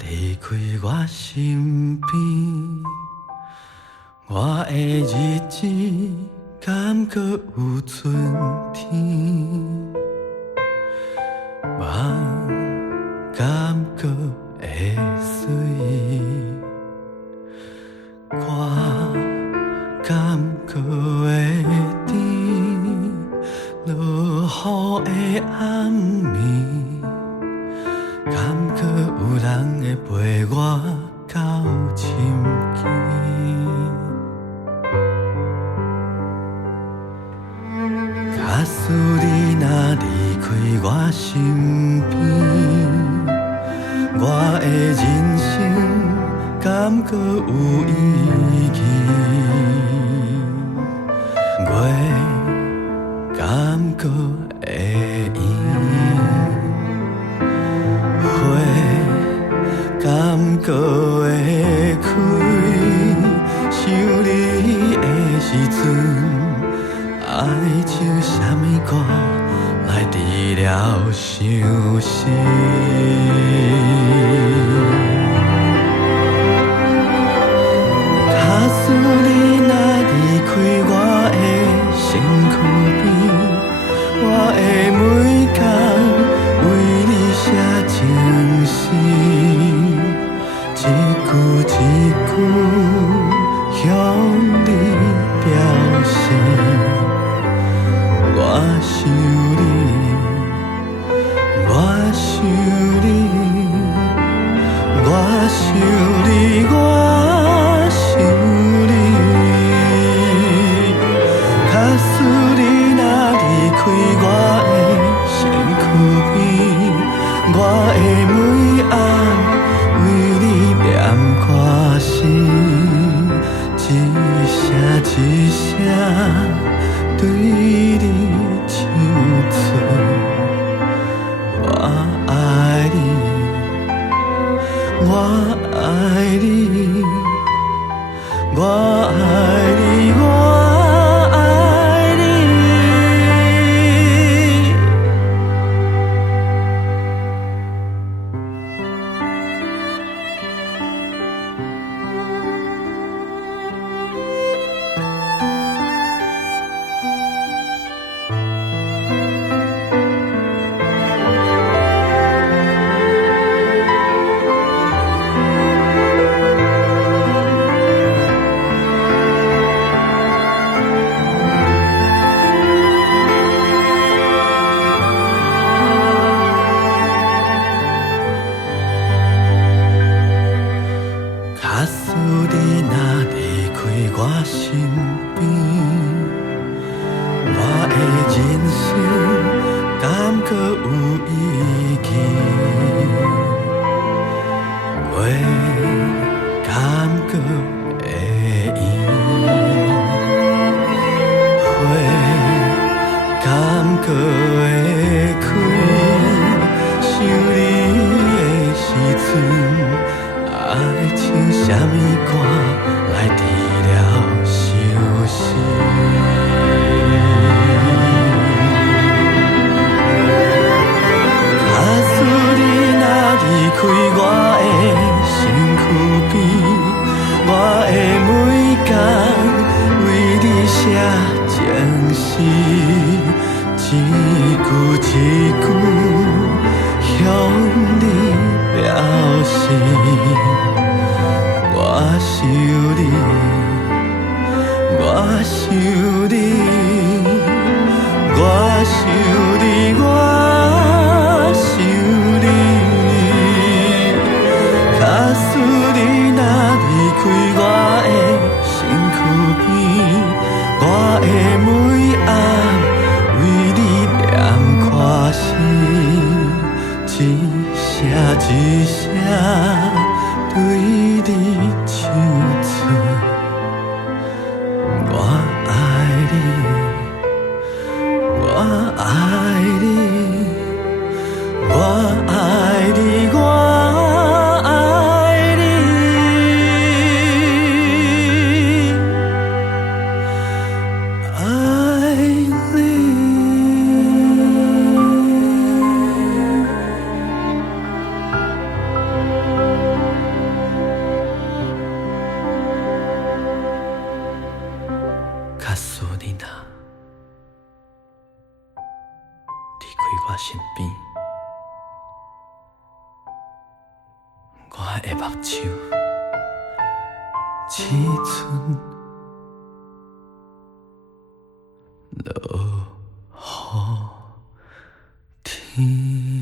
离开我身边，我的日子敢阁有春天？梦敢阁会水？歌敢阁会甜？落雨的暗暝，敢阁有人会陪我到深更？假使你若离开我身边，我的人生敢阁有意义？月敢阁会圆？花敢阁会开？想你的时阵，爱唱什么歌来治疗伤心？假使你若离开我的身躯边，我会每天为你写情诗，一句一句向你表示。我想你，我想你，我想你，我想你。假使你若离开我的身躯边，我会每暗为你念歌词，一声一声对你唱出我爱你，我爱你，我爱你，我爱你。假使你若离开我身边，我的人生敢阁有意义？月敢阁会圆？花敢阁会开？想你的时阵，爱唱什么歌来治疗伤心？假使你若离开我的身躯边，我会每天为你写情诗，一句一句向你表示。我想你，我想你，我想你，我想你。假使你若离开我的身躯边，我会每暗为你念歌词，一声一声对你唱出我爱你，我爱你，我爱你，我爱你。爱你。的目睭，只剩落雨天。